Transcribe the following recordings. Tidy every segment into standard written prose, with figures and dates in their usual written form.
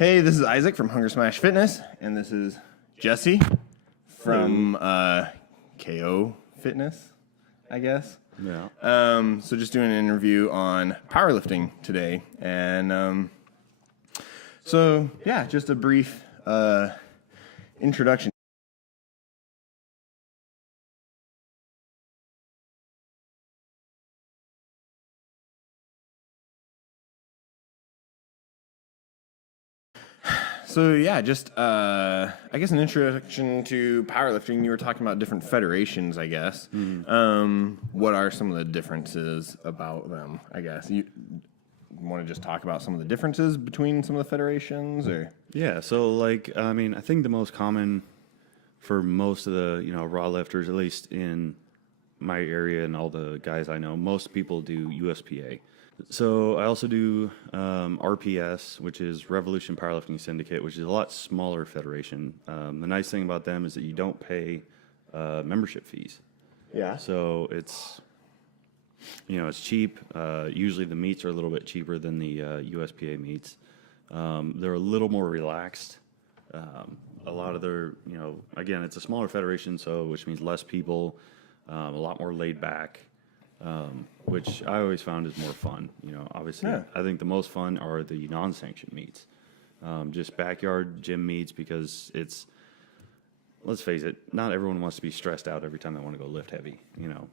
Hey, this is Isaac from Hunger Smash Fitness, and this is Jesse from KO Fitness, I guess. Yeah. So just doing an interview on powerlifting today, and so yeah, just a brief introduction. So yeah, just I guess an introduction to powerlifting. You were talking about different federations, I guess. What are some of the differences about them? I guess you want to just talk about some of the differences between some of the federations, or Yeah. So, I think the most common for most of the raw lifters, at least in my area and all the guys I know, most people do USPA. So I also do RPS, which is Revolution Powerlifting Syndicate, which is a lot smaller federation. The nice thing about them is that you don't pay membership fees. yeah. So it's cheap. Usually the meets are a little bit cheaper than the USPA meets. They're a little more relaxed. A lot of their, again, it's a smaller federation, so which means less people, a lot more laid back. Which I always found is more fun. Obviously, Yeah. I think the most fun are the non-sanctioned meets, just backyard gym meets, because let's face it, not everyone wants to be stressed out every time they want to go lift heavy.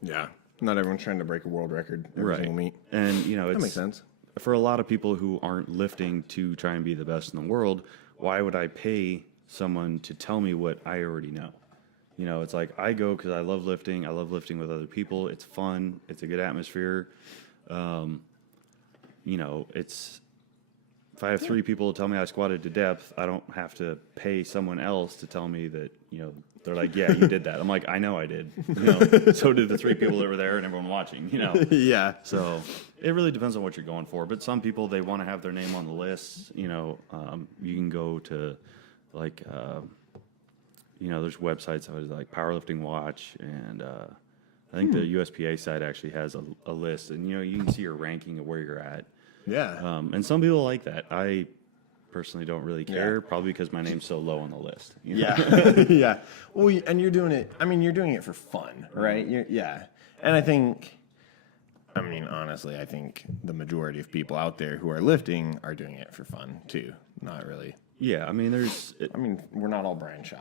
Yeah. Not everyone's trying to break a world record every single meet. And That makes sense. for a lot of people who aren't lifting to try and be the best in the world. Why would I pay someone to tell me what I already know? It's like I go because I love lifting. I love lifting with other people. It's fun. It's a good atmosphere. It's if I have three people tell me I squatted to depth, I don't have to pay someone else to tell me that, they're like, yeah, you did that. I'm like, I know I did. So did the three people over there and everyone watching, Yeah. So it really depends on what you're going for. But some people, they want to have their name on the list. You can go to there's websites like Powerlifting Watch, and I think the USPA site actually has a list, and you can see your ranking of where you're at. Yeah. And some people like that. I personally don't really care, Yeah. probably because my name's so low on the list. Yeah. Yeah. Well, and you're doing it, you're doing it for fun, right? Yeah. And honestly, I think the majority of people out there who are lifting are doing it for fun too. Not really. Yeah, We're not all Brian Shaw.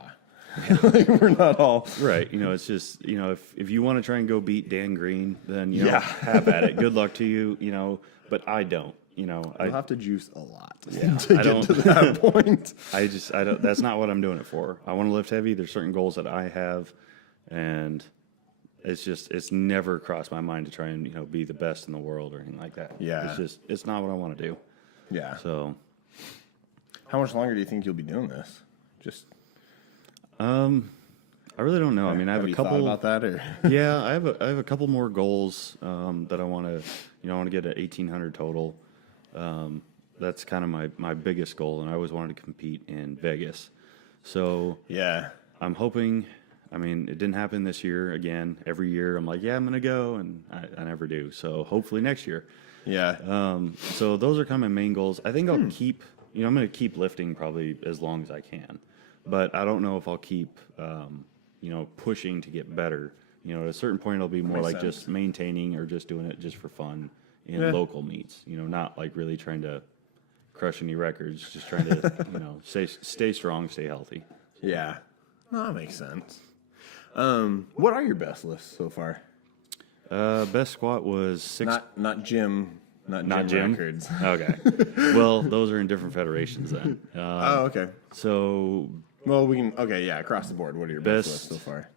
We're not all. Right. It's just, if you want to try and go beat Dan Green, then, Yeah. have at it. Good luck to you, but I don't. You'll have to juice a lot to I get don't- to that point. I don't, that's not what I'm doing it for. I want to lift heavy. There's certain goals that I have, and it's never crossed my mind to try and, be the best in the world or anything like that. Yeah. It's not what I want to do. Yeah. So, How much longer do you think you'll be doing this? Just. I really don't know. I have Have a you couple thought about that, or? Yeah, I have a couple more goals that I want to, I want to get an 1,800 total. That's kind of my biggest goal, and I always wanted to compete in Vegas. So Yeah. I'm hoping. It didn't happen this year. Again, every year I'm like, yeah, I'm gonna go, and I never do. So hopefully next year. Yeah. So those are kind of my main goals. I think I'll keep. I'm gonna keep lifting probably as long as I can, but I don't know if I'll keep. Pushing to get better. At a certain point, it'll be more like sense. just maintaining or just doing it just for fun in local meets. Not like really trying to crush any records. Just trying to, stay strong, stay healthy. Yeah. No, that makes sense. What are your best lifts so far? Best squat was six. Not gym. Not gym? records. Okay. Well, those are in different federations then. Oh, okay. So Well, we can. Okay, yeah. Across the board, what are your best lifts so far?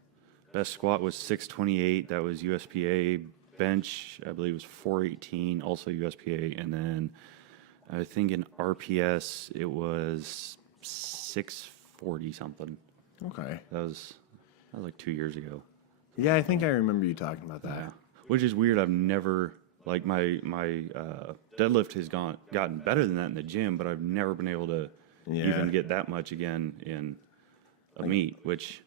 best squat was 628. That was USPA. Bench, I believe, was 418, also USPA. And then I think in RPS it was 640 something. Okay. That was like 2 years ago. Yeah, I think I remember you talking about that. Yeah. Which is weird. I've never my deadlift has gotten better than that in the gym, but I've never been able to Yeah. even get that much again in a meet, which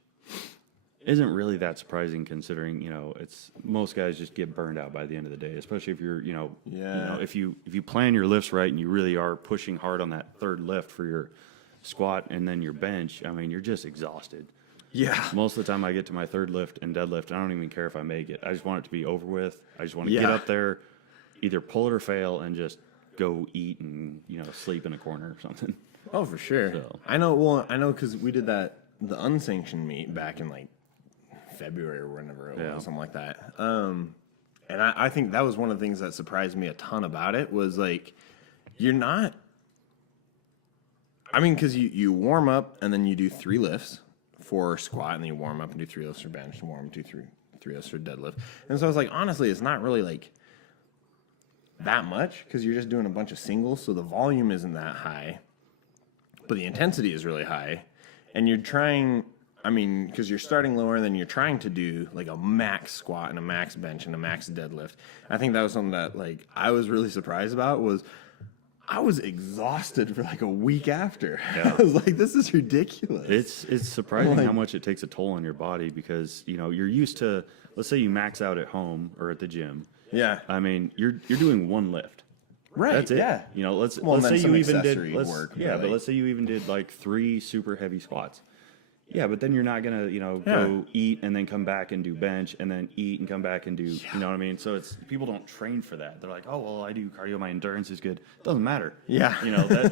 isn't really that surprising considering, it's most guys just get burned out by the end of the day, especially if you're, if you plan your lifts right and you really are pushing hard on that third lift for your squat and then your bench. I mean, you're just exhausted. Yeah. Most of the time I get to my third lift and deadlift, I don't even care if I make it. I just want it to be over with. I just want to get up there, either pull it or fail, and just go eat and, sleep in a corner or something. Oh, for sure. So. I know because we did the unsanctioned meet back in like February or whenever it was, something like that. And I think that was one of the things that surprised me a ton about it was like, you're not, I mean, because you warm up and then you do 3 lifts for squat, and then you warm up and do 3 lifts for bench, and warm up and do three lifts for deadlift. And so I was like, honestly, it's not really like that much because you're just doing a bunch of singles, so the volume isn't that high, but the intensity is really high. And you're trying, I mean, because you're starting lower, and then you're trying to do like a max squat and a max bench and a max deadlift. I think that was something that like I was really surprised about was I was exhausted for like a week after. Yeah. I was like, this is ridiculous. It's surprising how much it takes a toll on your body because, you're used to, let's say you max out at home or at the gym. Yeah. I mean, you're doing 1 lift. Right. That's it. Yeah. Let's say you even did but let's say you even did like 3 super heavy squats. Yeah, but then you're not gonna, go eat and then come back and do bench and then eat and come back and do, you know what I mean? So it's people don't train for that. They're like, oh well, I do cardio, my endurance is good. It doesn't matter. Yeah,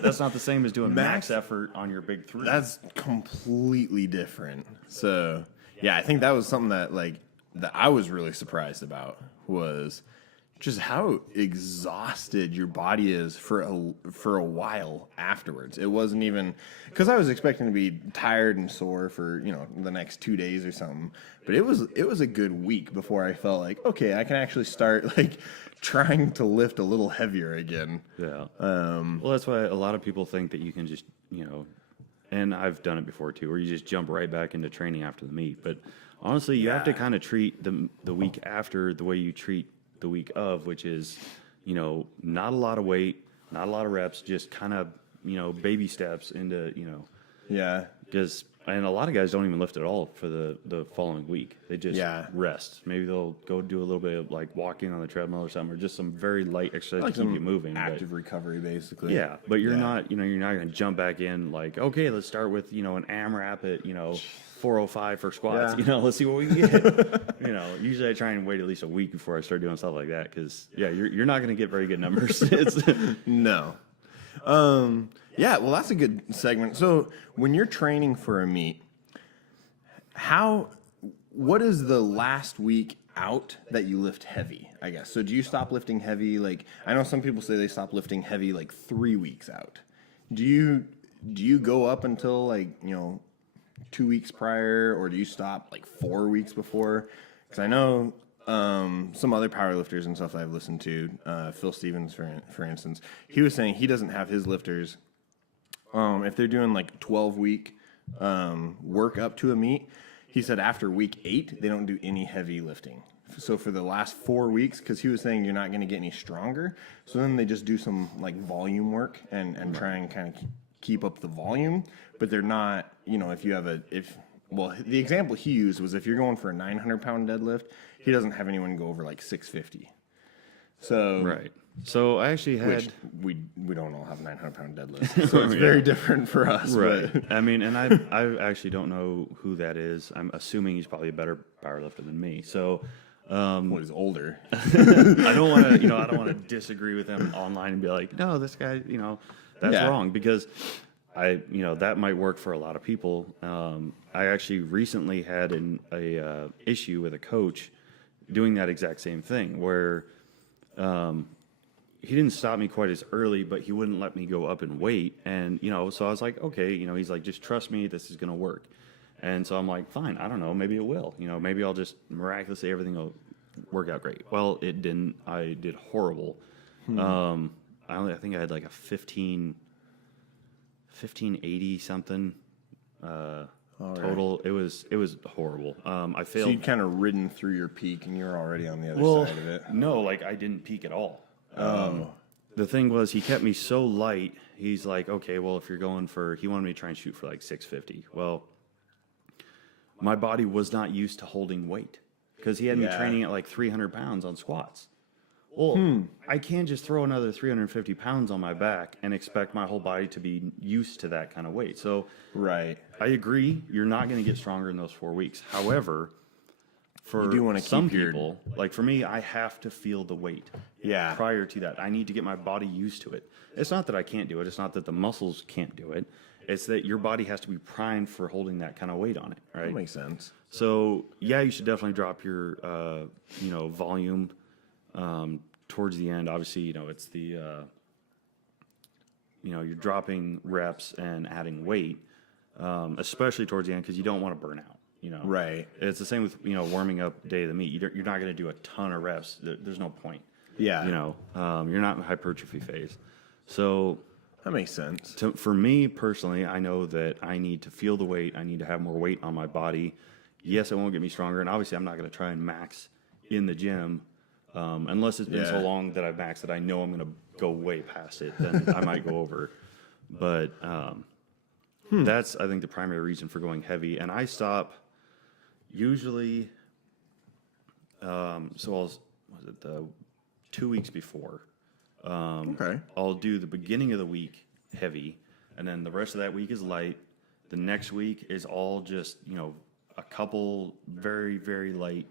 that's not the same as doing max effort on your big 3. That's completely different. So yeah, I think that was something that that I was really surprised about was just how exhausted your body is for a while afterwards. It wasn't even because I was expecting to be tired and sore for the next 2 days or something, but it was a good week before I felt like okay, I can actually start like trying to lift a little heavier again. Yeah. Well, that's why a lot of people think that you can just and I've done it before too, where you just jump right back into training after the meet. But honestly, you have to kind of treat the week after the way you treat the week of, which is, not a lot of weight, not a lot of reps, just kind of, baby steps into, Yeah. Because, and a lot of guys don't even lift at all for the following week. They just rest. Maybe they'll go do a little bit of like walking on the treadmill or something, or just some very light exercise Like to keep you moving. Active recovery, basically. Yeah, but you're not, you're not going to jump back in like, okay, let's start with, an AMRAP at, 405 for squats. Yeah. Let's see what we can get. Usually I try and wait at least a week before I start doing stuff like that because, you're not going to get very good numbers. No. Yeah, well, that's a good segment. So when you're training for a meet, what is the last week out that you lift heavy, I guess? So do you stop lifting heavy? Like, I know some people say they stop lifting heavy like 3 weeks out. Do you go up until like, 2 weeks prior, or do you stop like 4 weeks before? Because I know some other powerlifters and stuff I've listened to, Phil Stevens, for instance, he was saying he doesn't have his lifters, if they're doing like 12-week work up to a meet, he said after week 8, they don't do any heavy lifting. So for the last 4 weeks, because he was saying you're not going to get any stronger, so then they just do some like volume work and try and kind of keep up the volume, but they're not, the example he used was if you're going for a 900-pound deadlift, he doesn't have anyone go over like 650. So right. So I actually had we don't all have 900-pound deadlifts, so it's very different for us. Right. But. I mean, and I actually don't know who that is. I'm assuming he's probably a better powerlifter than me. So. He's older. I don't want to disagree with him online and be like, no, this guy, that's wrong, because that might work for a lot of people. I actually recently had a issue with a coach doing that exact same thing where he didn't stop me quite as early, but he wouldn't let me go up in weight. And, so I was like, okay, he's like, just trust me, this is going to work. And so I'm like, fine, I don't know, maybe it will. Maybe I'll just miraculously, everything will work out great. Well, it didn't. I did horrible. I think I had like a 1580 something total. Right. It was horrible. I failed. So you'd kind of ridden through your peak and you're already on the other side of it. No, like I didn't peak at all. The thing was, he kept me so light. He's like, okay, well, if you're going for, he wanted me to try and shoot for like 650. Well, my body was not used to holding weight because he had me Yeah. training at like 300 pounds on squats. Well, I can't just throw another 350 pounds on my back and expect my whole body to be used to that kind of weight. So Right. I agree, you're not going to get stronger in those 4 weeks. However, for You do wanna some keep your- people, like for me, I have to feel the weight. Yeah. Prior to that, I need to get my body used to it. It's not that I can't do it. It's not that the muscles can't do it. It's that your body has to be primed for holding that kind of weight on it, right? That makes sense. So yeah, you should definitely drop your volume towards the end. Obviously, it's the you're dropping reps and adding weight, especially towards the end because you don't want to burn out. Right. It's the same with warming up day of the meet. You're not going to do a ton of reps. There's no point. Yeah. You're not in hypertrophy phase. So That makes sense. for me personally, I know that I need to feel the weight. I need to have more weight on my body. Yes, it won't get me stronger, and obviously, I'm not going to try and max in the gym unless it's been so Yeah. long that I've maxed that I know I'm going to go way past it. Then I might go over. But that's I think the primary reason for going heavy, and I stop usually. Was it the 2 weeks before? Okay. I'll do the beginning of the week heavy, and then the rest of that week is light. The next week is all just, a couple very, very light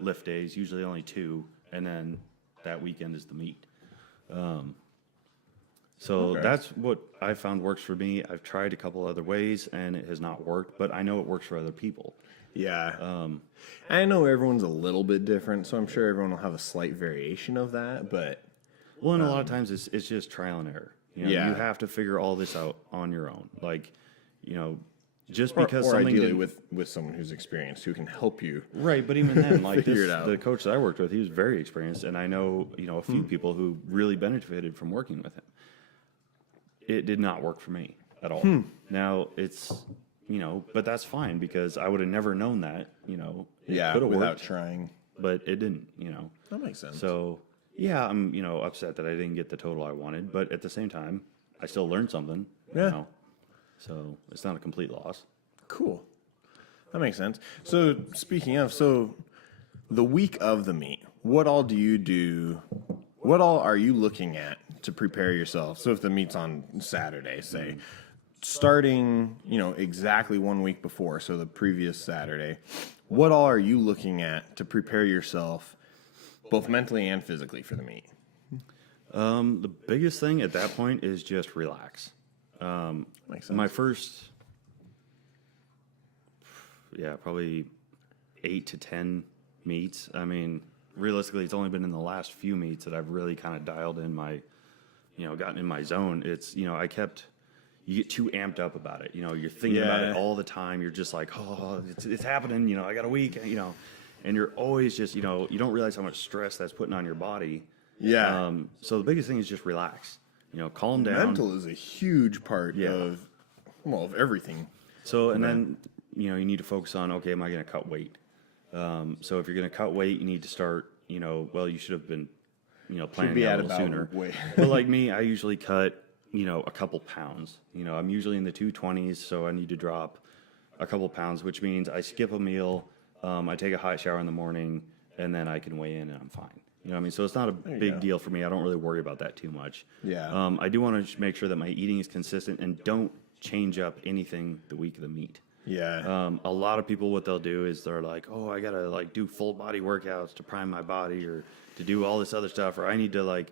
lift days, usually only 2, and then that weekend is the meet. Okay. That's what I found works for me. I've tried a couple other ways, and it has not worked, but I know it works for other people. Yeah. I know everyone's a little bit different, so I'm sure everyone will have a slight variation of that, but Well, and a lot of times it's just trial and error. Yeah. You have to figure all this out on your own. Like, just or, because or something ideally didn't- with someone who's experienced who can help you. right, but even then, like Figure it out. the coach that I worked with, he was very experienced, and I know a few people who really benefited from working with him. It did not work for me at all. Now it's but that's fine because I would have never known that. It Yeah, could have without worked, trying. but it didn't. That makes sense. So yeah, I'm upset that I didn't get the total I wanted, but at the same time, I still learned something. Yeah. So it's not a complete loss. Cool. That makes sense. So speaking of, the week of the meet, what all do you do? What all are you looking at to prepare yourself? So if the meet's on Saturday, say, starting, exactly 1 week before, so the previous Saturday, what all are you looking at to prepare yourself both mentally and physically for the meet? The biggest thing at that point is just relax. Makes sense. My first, probably 8 to 10 meets. I mean, realistically, it's only been in the last few meets that I've really kind of dialed in my, gotten in my zone. It's, you get too amped up about it. You're thinking about it Yeah. all the time. You're just like, oh, it's happening. I got a week, and you're always just, you don't realize how much stress that's putting on your body. Yeah. So the biggest thing is just relax. Calm down. Mental is a huge part Yeah. of everything. So, and then, you need to focus on, okay, am I going to cut weight? So if you're going to cut weight, you need to start, you should have been, planning be that at a little about sooner. weight. But like me, I usually cut, a couple pounds. I'm usually in the 220s, so I need to drop a couple pounds, which means I skip a meal, I take a hot shower in the morning, and then I can weigh in and I'm fine. You know what I mean? So it's not a you big go. deal for me. I don't really worry about that too much. Yeah. I do want to make sure that my eating is consistent and don't change up anything the week of the meet. Yeah. A lot of people, what they'll do is they're like, oh, I gotta do full body workouts to prime my body or to do all this other stuff, or I need to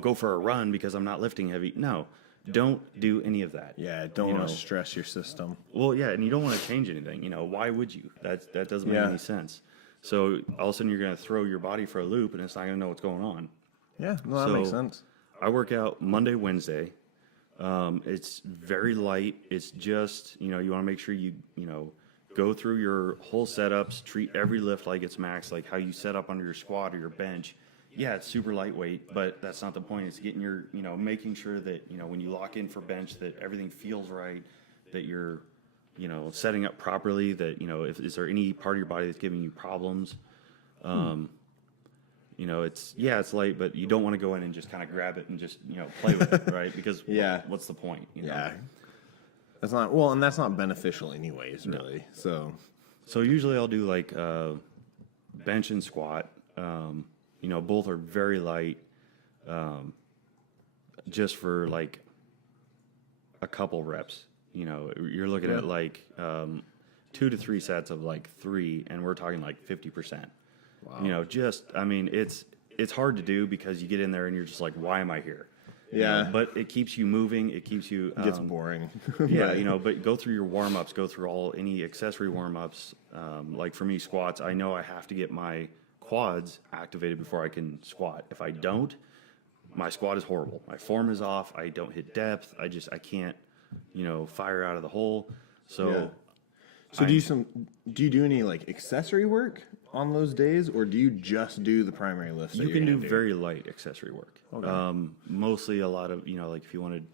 go for a run because I'm not lifting heavy. No, don't do any of that. Yeah, don't want to stress your system. Well, yeah, and you don't want to change anything. Why would you? That doesn't make Yeah. any sense. So all of a sudden you're going to throw your body for a loop, and it's not going to know what's going on. Yeah, no, that So, makes sense. I work out Monday, Wednesday. It's very light. It's just, you want to make sure you go through your whole setups, treat every lift like it's max, like how you set up under your squat or your bench. Yeah, it's super lightweight, but that's not the point. It's getting your, making sure that, when you lock in for bench, that everything feels right, that you're, setting up properly, that, is there any part of your body that's giving you problems? It's light, but you don't want to go in and just kind of grab it and just, play with it, right? Because Yeah. what's the point? Yeah. That's not and that's not beneficial anyways, really. So So usually I'll do like bench and squat. Both are very light, just for like a couple reps. You're looking at like 2 to 3 sets of like 3, and we're talking like 50%. Wow. It's hard to do because you get in there and you're just like, why am I here? Yeah. But it keeps you moving. It keeps you. It gets boring. Yeah, but go through your warm-ups, go through any accessory warm-ups. Like for me, squats, I know I have to get my quads activated before I can squat. If I don't, my squat is horrible. My form is off. I don't hit depth. I can't, fire out of the hole. So, yeah. So do you do any like accessory work on those days, or do you just do the primary lifts? You can do very light accessory work. Okay. Mostly a lot of, like if you wanted,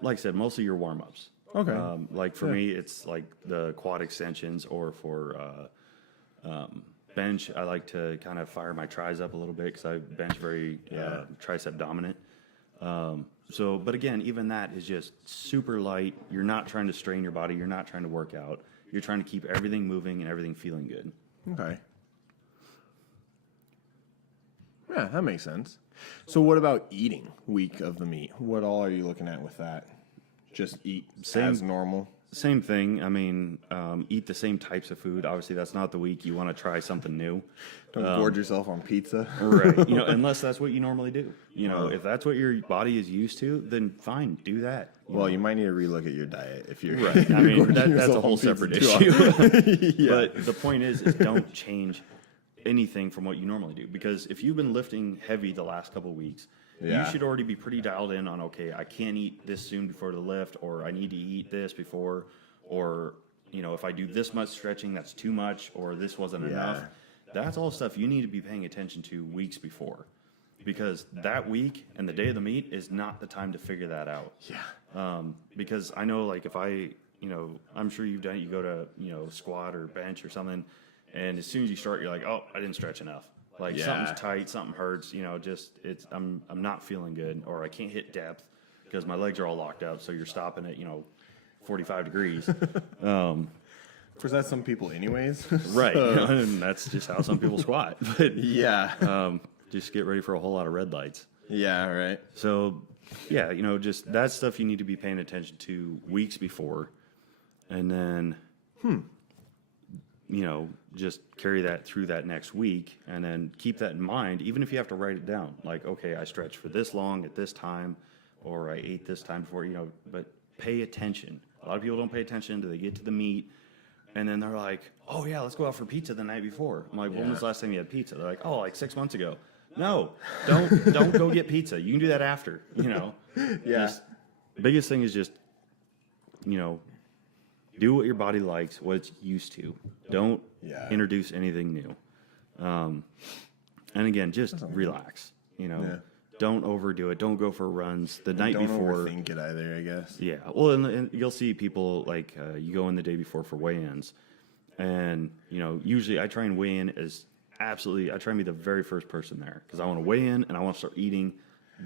like I said, mostly your warm-ups. Okay. Like for me, it's like the quad extensions, or for bench, I like to kind of fire my tris up a little bit because I bench very tricep dominant. But again, even that is just super light. You're not trying to strain your body. You're not trying to work out. You're trying to keep everything moving and everything feeling good. Okay. Yeah, that makes sense. So what about eating week of the meet? What all are you looking at with that? Just eat as normal? Same thing. Eat the same types of food. Obviously, that's not the week. You want to try something new. Don't gorge yourself on pizza. Right. Unless that's what you normally do. If that's what your body is used to, then fine, do that. Well, you might need to relook at your diet if you're right. That's a whole separate issue. Yeah. But the point is don't change anything from what you normally do. Because if you've been lifting heavy the last couple of weeks, you should already be pretty dialed in on, okay, I can't eat this soon before the lift, or I need to eat this before, or, if I do this much stretching, that's too much, or this wasn't enough. That's all stuff you need to be paying attention to weeks before, because that week and the day of the meet is not the time to figure that out. Yeah. Because I know, like, if I'm sure you've done it, you go to, squat or bench or something, and as soon as you start, you're like, oh, I didn't stretch enough. Like something's tight, something hurts, I'm not feeling good, or I can't hit depth because my legs are all locked up. So you're stopping at, 45 degrees. Of course, that's some people anyways. Right. And that's just how some people squat. But just get ready for a whole lot of red lights. Yeah. Right. So just that stuff you need to be paying attention to weeks before. And then, just carry that through that next week, and then keep that in mind, even if you have to write it down. Like, okay, I stretched for this long at this time, or I ate this time before, but pay attention. A lot of people don't pay attention until they get to the meet, and then they're like, oh yeah, let's go out for pizza the night before. I'm like, when was the last time you had pizza? They're like, oh, like 6 months ago. No, don't go get pizza. You can do that after, Yeah. Biggest thing is just, do what your body likes, what it's used to. Don't introduce anything new. And again, just relax. Don't overdo it. Don't go for runs the night before. Don't overthink it either, I guess. Yeah. Well, and you'll see people like you go in the day before for weigh-ins, and usually I try and weigh in I try and be the very first person there, because I want to weigh in and I want to start eating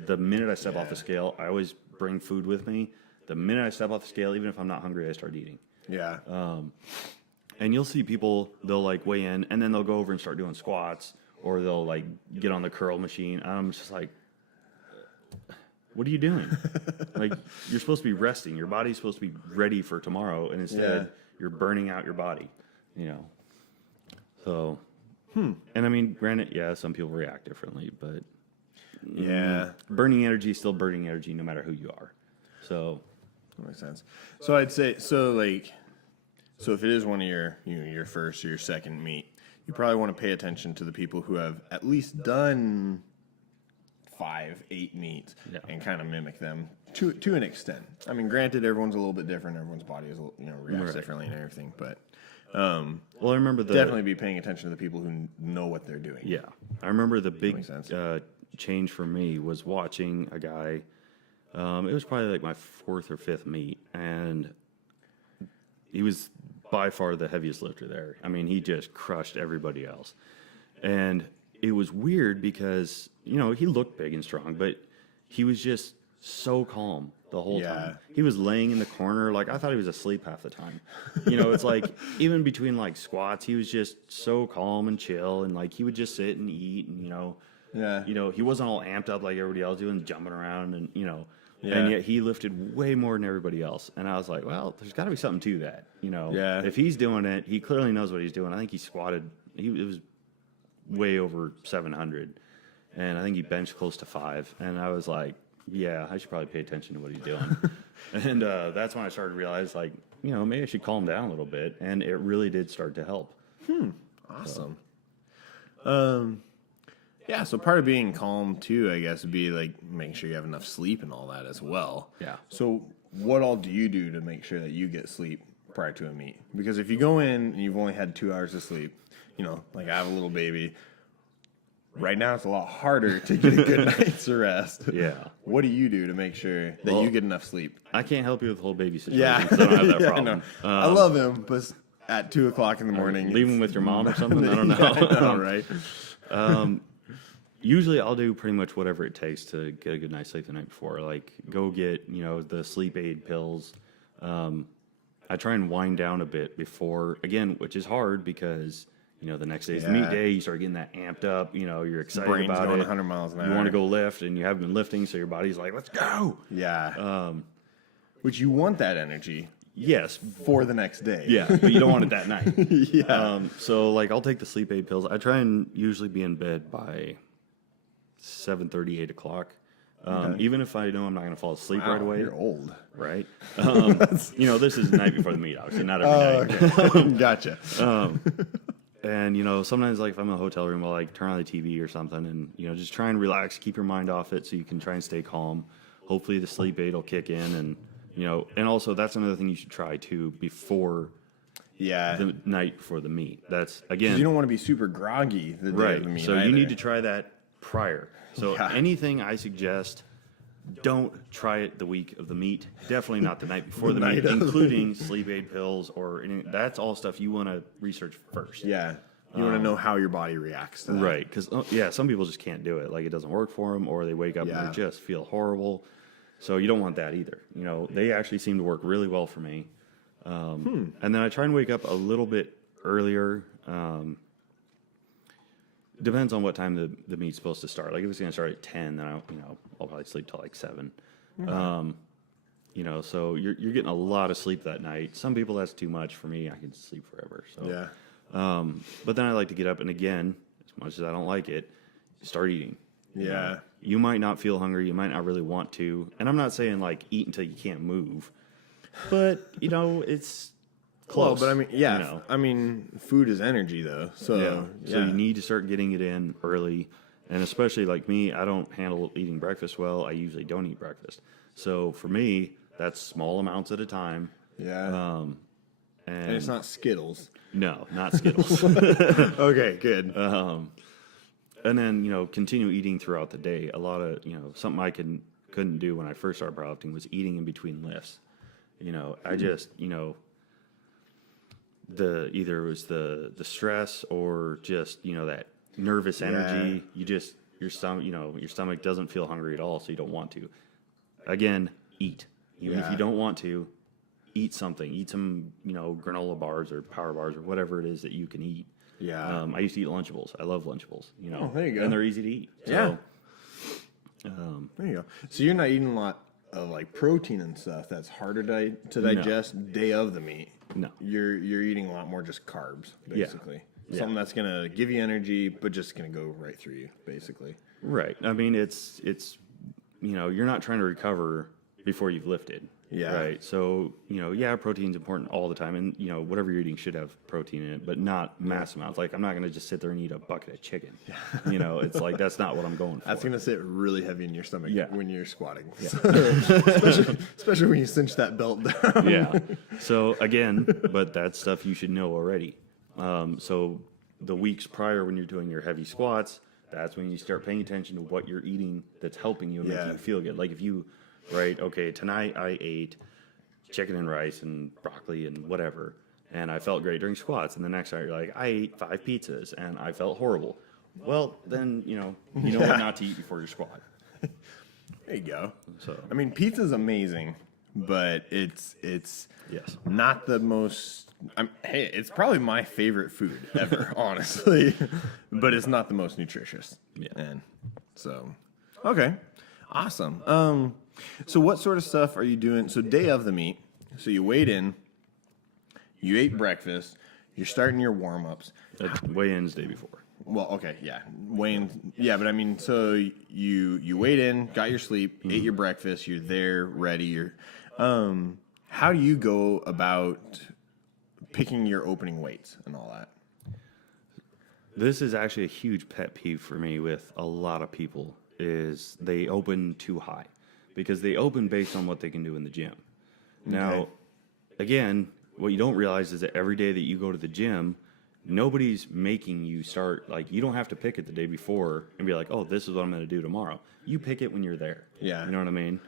the minute I step off the scale. I always bring food with me. The minute I step off the scale, even if I'm not hungry, I start eating. Yeah. And you'll see people, they'll like weigh in and then they'll go over and start doing squats, or they'll like get on the curl machine. And I'm just like, what are you doing? Like, you're supposed to be resting. Your body's supposed to be ready for tomorrow. And instead you're burning out your body, So, and granted, some people react differently, but burning energy is still burning energy no matter who you are. So that makes sense. So I'd say, so if it is one of your first or your second meet, you probably want to pay attention to the people who have at least done 5-8 meets and kind of mimic them to an extent. I mean, granted, everyone's a little bit different. Everyone's body is reacts differently and everything, but I remember definitely be paying attention to the people who know what they're doing. Yeah, I remember the big change for me was watching a guy. It was probably like my 4th or 5th meet, and he was by far the heaviest lifter there. I mean, he just crushed everybody else. And it was weird because, he looked big and strong, but he was just so calm the whole Yeah. time. He was laying in the corner. Like, I thought he was asleep half the time. You know, it's like, even between like squats, he was just so calm and chill. And like, he would just sit and eat and, he wasn't all amped up like everybody else doing, jumping around and, and yet he lifted way more than everybody else. And I was like, well, there's got to be something to that. Yeah. If he's doing it, he clearly knows what he's doing. I think he squatted, it was way over 700. And I think he benched close to 5. And I was like, yeah, I should probably pay attention to what he's doing. And that's when I started to realize, like, maybe I should calm down a little bit. And it really did start to help. Awesome. Yeah, so part of being calm, too, I guess, would be, like, making sure you have enough sleep and all that as well. Yeah. So what all do you do to make sure that you get sleep prior to a meet? Because if you go in and you've only had 2 hours of sleep, like I have a little baby, right now it's a lot harder to get a good night's rest. Yeah. What do you do to make sure that you get enough sleep? I can't help you with the whole baby situation. Yeah. 'Cause I don't have that Yeah, problem. I love him, but at 2 o'clock in the morning. Leave him with your mom or something? I don't know. I know, right? Usually I'll do pretty much whatever it takes to get a good night's sleep the night before. Like, go get, the sleep aid pills. I try and wind down a bit before, again, which is hard because, the next day's the meet day. You start getting that amped up. You're excited Brain's about going it. 100 miles an hour. You want to go lift, and you haven't been lifting, so your body's like, let's go. Yeah. Which you want that energy Yes. for the next day. Yeah, but you don't want it that night. Yeah. So, like, I'll take the sleep aid pills. I try and usually be in bed by 7:30, 8 o'clock. Even if I know I'm not going to fall asleep right away. You're old. Right? This is the night before the meet, obviously, not every night. Okay. Gotcha. And, sometimes, like, if I'm in a hotel room, I'll, like, turn on the TV or something and, just try and relax, keep your mind off it so you can try and stay calm. Hopefully the sleep aid will kick in and, and also that's another thing you should try, too, before the night before the meet. That's, again... You don't want to be super groggy the day of the meet So either. you need to try that prior. So anything I suggest, don't try it the week of the meet. Definitely not the night before the meet, including sleep aid pills or anything. That's all stuff you want to research first. Yeah. You want to know how your body reacts to that. Right. Because, some people just can't do it. Like, it doesn't work for them, or they wake up and they just feel horrible. So you don't want that either. They actually seem to work really well for me. And then I try and wake up a little bit earlier. Depends on what time the meet's supposed to start. Like, if it's going to start at 10, then I'll probably sleep till like 7. So you're getting a lot of sleep that night. Some people that's too much. For me, I can sleep forever. So Yeah. But then I like to get up and, again, as much as I don't like it, start eating. Yeah. You might not feel hungry. You might not really want to. And I'm not saying like eat until you can't move, but it's close. Well, but I mean, food is energy though. So So you need to start getting it in early. And especially like me, I don't handle eating breakfast well. I usually don't eat breakfast. So for me, that's small amounts at a time. Yeah. And it's not Skittles. No, not Skittles. Okay, good. And then, continue eating throughout the day. A lot of, something I couldn't do when I first started powerlifting was eating in between lifts. I just, either it was the stress or just, that nervous energy. Your stomach doesn't feel hungry at all, so you don't want to. Again, eat. Even if you don't want to, eat something. Eat some, granola bars or power bars or whatever it is that you can eat. Yeah. I used to eat Lunchables. I love Lunchables. Oh, there you go. And they're easy to eat. Yeah. So, there you go. So you're not eating a lot of like protein and stuff that's harder to digest day of the meet. No. You're eating a lot more just carbs, basically. Yeah. Something that's gonna give you energy, but just gonna go right through you, basically. Right. I mean, it's you're not trying to recover before you've lifted. Yeah. Right. So, protein's important all the time. And, whatever you're eating should have protein in it, but not mass amounts. Like, I'm not going to just sit there and eat a bucket of chicken. It's like, that's not what I'm going for. That's going to sit really heavy in your stomach when you're squatting. Yeah. especially when you cinch that belt down. Yeah. So, again, but that's stuff you should know already. So, the weeks prior when you're doing your heavy squats, that's when you start paying attention to what you're eating that's helping you and making you feel good. Like, if you... Right. Okay. Tonight I ate chicken and rice and broccoli and whatever, and I felt great during squats. And the next night you're like, I ate 5 pizzas and I felt horrible. Well, then you know what not to eat before your squat. There you go. So I mean, pizza's amazing, but it's yes. not the most. Hey, it's probably my favorite food ever, honestly, but it's not the most nutritious. Yeah. And so, okay, awesome. So what sort of stuff are you doing? So day of the meet, so you weighed in, you ate breakfast, you're starting your warm ups. Weigh-ins day before. Well, okay, yeah, Wayne, yeah, but I mean, so you weighed in, got your sleep, ate your breakfast, you're there, ready. How do you go about picking your opening weights and all that? This is actually a huge pet peeve for me with a lot of people is they open too high because they open based on what they can do in the gym. Now, again, what you don't realize is that every day that you go to the gym, nobody's making you start, like, you don't have to pick it the day before and be like, oh, this is what I'm going to do tomorrow. You pick it when you're there. Yeah. You know what I mean?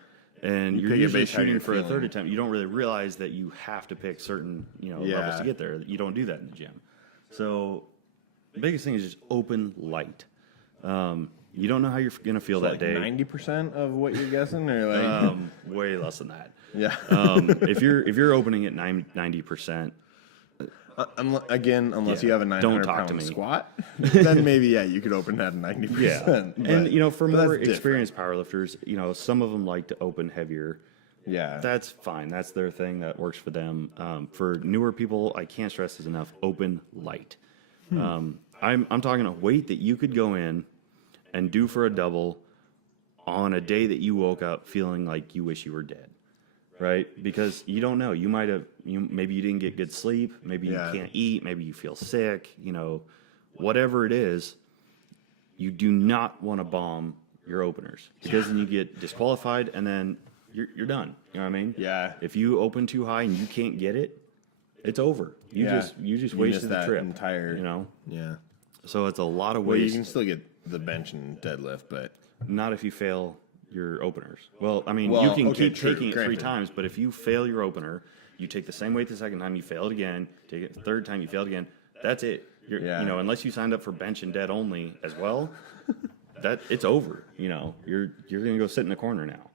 And you're pick it usually based on how shooting you're for a feeling. third attempt. You don't really realize that you have to pick certain, levels to get there. You don't do that in the gym. So the biggest thing is just open light. You don't know how you're going to feel that day. 90% of what you're guessing, or like Way less than that. yeah. If you're opening at 90%, Unless Yeah. you have a Don't 900 talk to pound me. squat, then maybe you could open at 90%. yeah. And for but more that's experienced powerlifters, some of them like to open heavier. yeah, That's fine. That's their thing. That works for them. For newer people, I can't stress this enough. Open light. I'm talking a weight that you could go in and do for a double on a day that you woke up feeling like you wish you were dead, right? Because you don't know. You might have. Maybe you didn't get good sleep. Maybe you can't eat. Maybe you feel sick. Whatever it is, you do not want to bomb your openers because then you get disqualified and then you're done. You know what I mean? Yeah. If you open too high and you can't get it, it's over. You just wasted missed the that trip. entire. Yeah. Yeah. So it's a lot of Well, you waste. can still get the bench and deadlift, but Not if you fail your openers. Well, I mean, Well, you can okay, keep true, taking it 3 granted. times, but if you fail your opener, you take the same weight the second time, you fail it again, take it the third time, you fail it again. That's it. Yeah. Unless you signed up for bench and dead only as well, that it's over. You're gonna go sit in the corner now.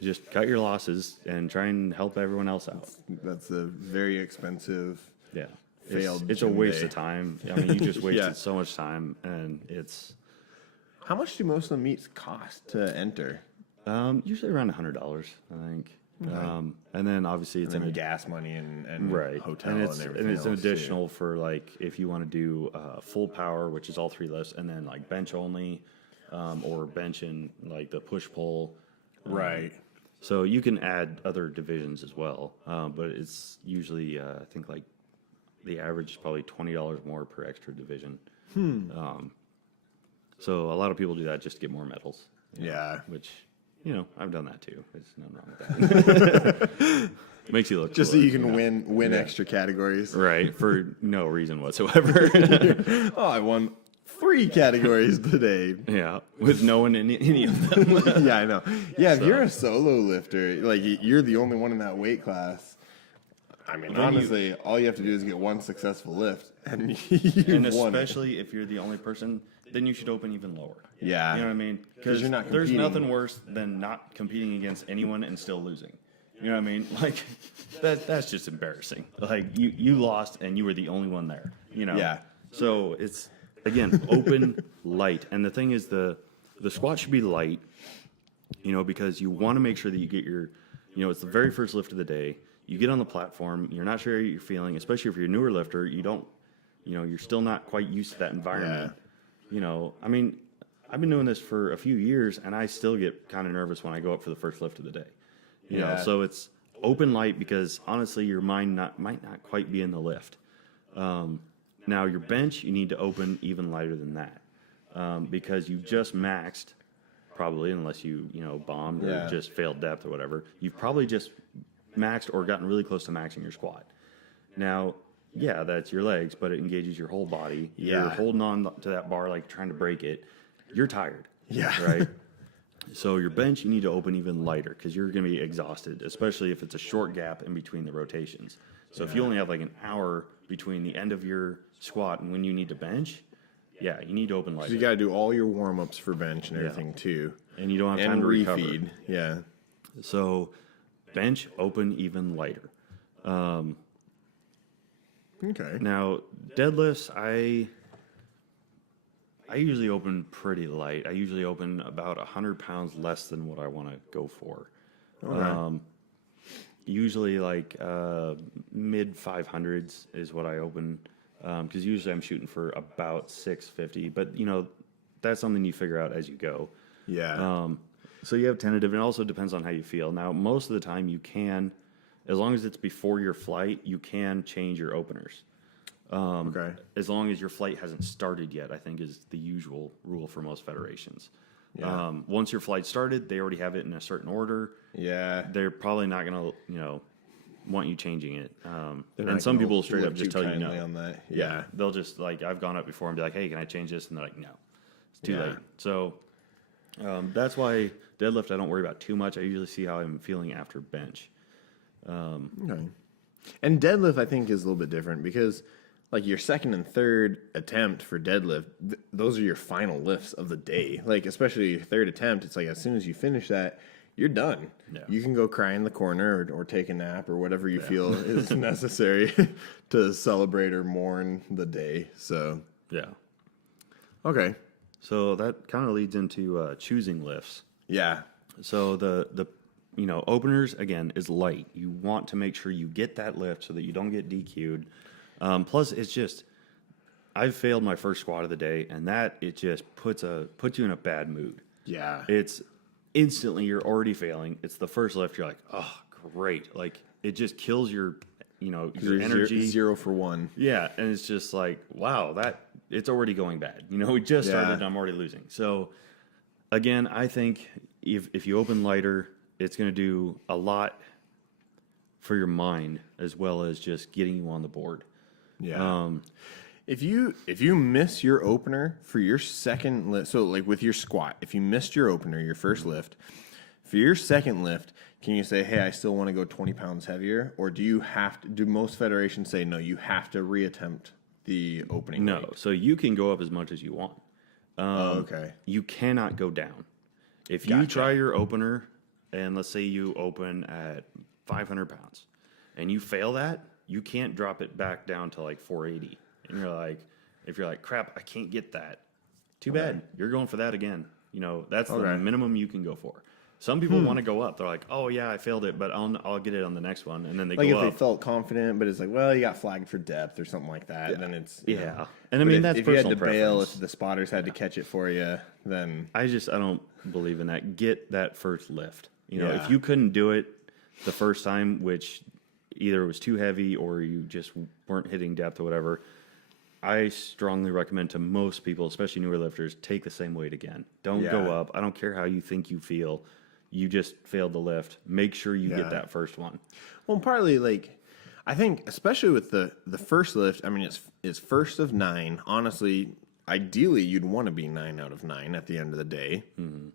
Just cut your losses and try and help everyone else out. that's a very expensive. Yeah. Failed It's a gym waste day. of time. I mean, you just wasted Yeah. so much time, and it's How much do most of the meets cost to enter? usually around $100, I think. And then obviously it's And an gas money and right hotel and and, it's everything. it's else, additional for like if you want to do full power, which is all 3 lifts, and then like bench only, or bench and like the push pull. too. Right. So you can add other divisions as well, but it's usually I think like the average is probably $20 more per extra division. So a lot of people do that just to get more medals. Yeah. Which I've done that too. There's nothing wrong with that. Makes you look Just so cooler, you can win extra categories. right, for no reason whatsoever. Oh, I won 3 categories today. Yeah, with no one in any of them. Yeah, I know. Yeah, if you're a solo lifter, like you're the only one in that weight class. I mean, honestly, all you have to do is get one successful lift, and you've And won it. especially if you're the only person, then you should open even lower. Yeah. You know what I mean? 'Cause you're not there's competing. nothing worse than not competing against anyone and still losing. You know what I mean? Like that's just embarrassing. Like you lost and you were the only one there. Yeah. So it's again open light, and the thing is the squat should be light. Because you want to make sure that you get your, it's the very first lift of the day. You get on the platform. You're not sure how you're feeling, especially if you're a newer lifter. You don't, you're still not quite used to that environment. I mean, I've been doing this for a few years, and I still get kind of nervous when I go up for the first lift of the day. So it's open light because honestly, your mind might not quite be in the lift. Now your bench, you need to open even lighter than that because you just maxed, probably unless you bombed or just failed depth or whatever. You've probably just maxed or gotten really close to maxing your squat. Now, yeah, that's your legs, but it engages your whole body. You're holding on to that bar like trying to break it. You're tired. Yeah. Right? So your bench, you need to open even lighter because you're going to be exhausted, especially if it's a short gap in between the rotations. So if you only have like an hour between the end of your squat and when you need to bench, you need to open lighter. You got to do all your warm ups for bench and everything too. and you don't have time And to recover. refeed. Yeah. So bench, open even lighter. Okay. Now deadlifts, I usually open pretty light. I usually open about 100 pounds less than what I want to go for. Okay. Usually like mid 500s is what I open, because usually I'm shooting for about 650. But that's something you figure out as you go. Yeah. So you have tentative, and it also depends on how you feel. Now, most of the time you can, as long as it's before your flight, you can change your openers. Okay. As long as your flight hasn't started yet, I think is the usual rule for most federations. Yeah. Once your flight started, they already have it in a certain order. Yeah. They're probably not going to, want you changing it. They're And not some gonna people straight look up just too tell you no. kindly on that. Yeah. They'll just I've gone up before and be like, hey, can I change this? And they're like, no, it's too Yeah. late. So that's why deadlift I don't worry about too much. I usually see how I'm feeling after bench. Okay. And deadlift, I think, is a little bit different because, like, your second and third attempt for deadlift, those are your final lifts of the day. Like, especially your third attempt, it's like as soon as you finish that, you're done. Yeah. You can go cry in the corner or take a nap or whatever you feel is necessary to celebrate or mourn the day. So, Yeah. okay. So that kind of leads into choosing lifts. Yeah. So the openers again is light. You want to make sure you get that lift so that you don't get DQ'd. Plus, it's just I've failed my first squat of the day, and that it just puts you in a bad mood. Yeah. It's instantly you're already failing. It's the first lift. You're like, oh, great! Like it just kills your your energy. 0 for 1. Yeah, and it's just like, wow, that it's already going bad. We just started Yeah. and I'm already losing. So again, I think if you open lighter, it's going to do a lot for your mind as well as just getting you on the board. Yeah. If you miss your opener for your second lift, so like with your squat, if you missed your opener, your first lift, for your second lift, can you say, hey, I still want to go 20 pounds heavier? Or do most federations say, no, you have to reattempt the opening No, weight? so you can go up as much as you want. Okay. You cannot go down. If you Gotcha. try your opener, and let's say you open at 500 pounds, and you fail that, you can't drop it back down to like 480. And if you're like, crap, I can't get that. Too bad. You're going for that again. That's the Okay. minimum you can go for. Some people want to go up. They're like, oh yeah, I failed it, but I'll get it on the next one, and then they Like go if they up. felt confident, but it's like, well, you got flagged for depth or something like that, then it's Yeah, and I But mean if, that's if you had personal to bail, preference. if the spotters had to catch it for you, then I don't believe in that. Get that first lift. Yeah. If you couldn't do it the first time, which either it was too heavy or you just weren't hitting depth or whatever, I strongly recommend to most people, especially newer lifters, take the same weight again. Don't go Yeah. up. I don't care how you think you feel. You just failed the lift. Make sure you Yeah. get that first one. Well, partly like I think, especially with the first lift. I mean, it's first of 9. Honestly, ideally, you'd want to be 9 out of 9 at the end of the day. Mm-hmm.